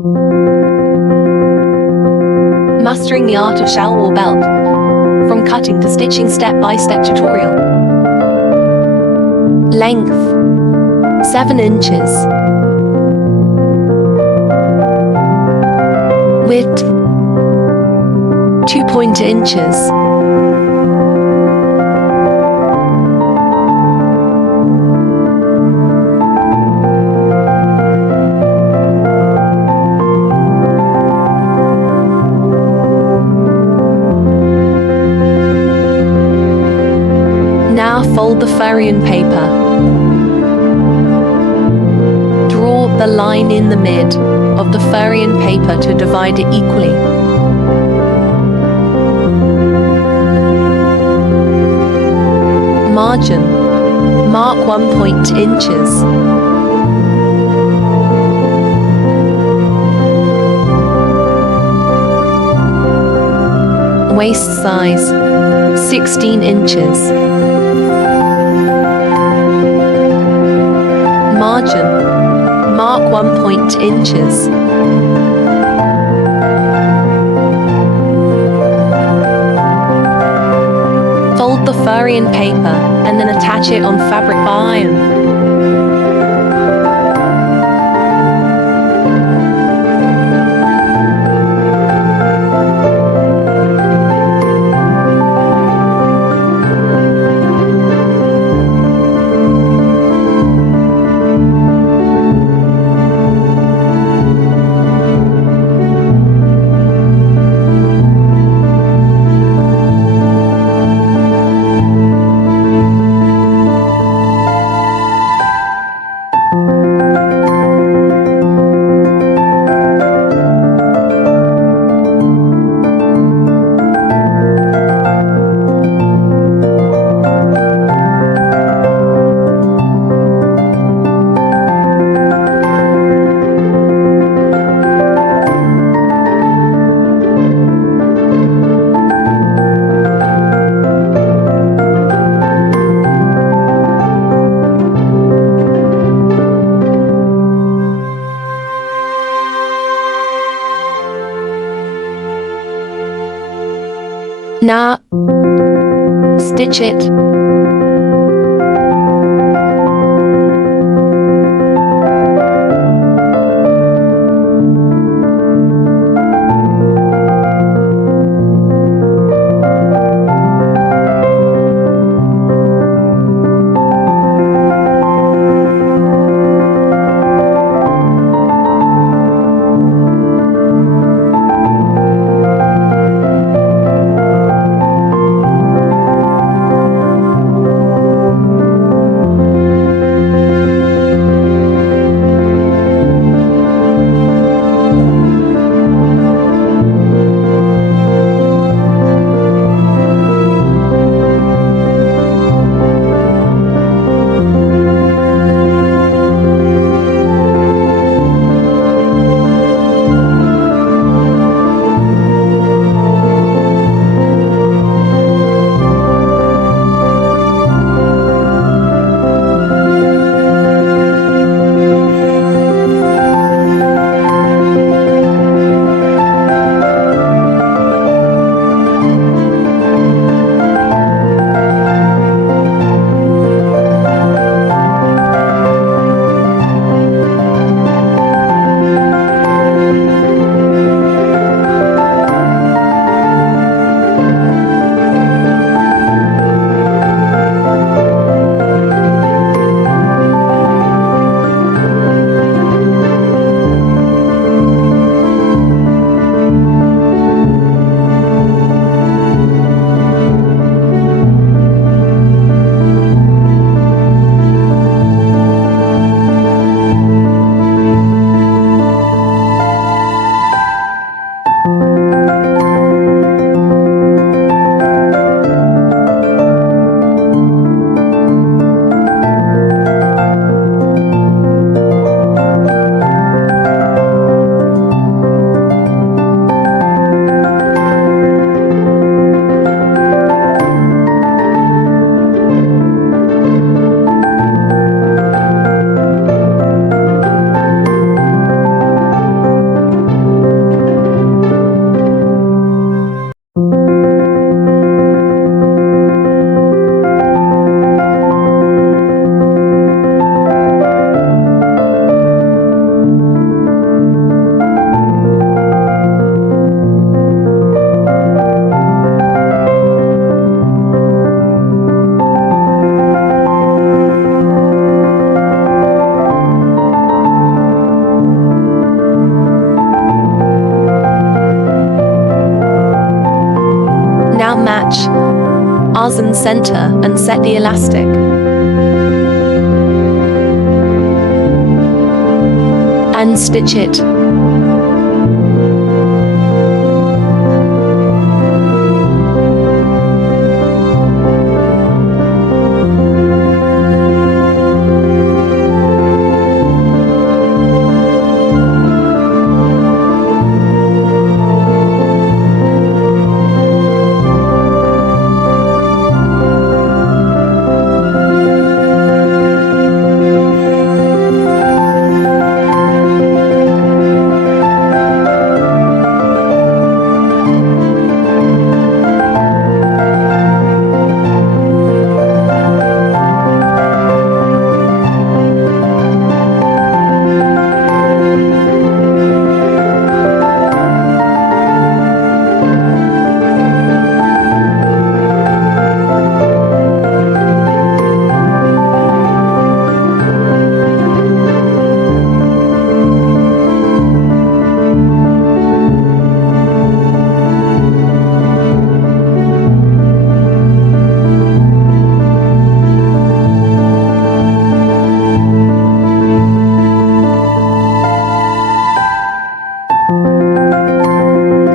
Mastering the art of Shalwar belt. From cutting to stitching, step-by-step tutorial. Length 7 inches. Width 2 inches. Now fold the Farian paper. Draw the line in the mid of the Farian paper to divide it equally. Margin. Mark 1 inches. Waist size 16 inches. Margin. Mark 1 inches. Fold the Farian paper and then attach it on fabric by iron. Now, stitch it. attach ours and center and set the elastic. And stitch it.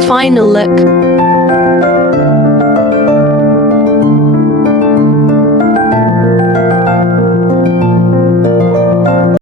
Final look.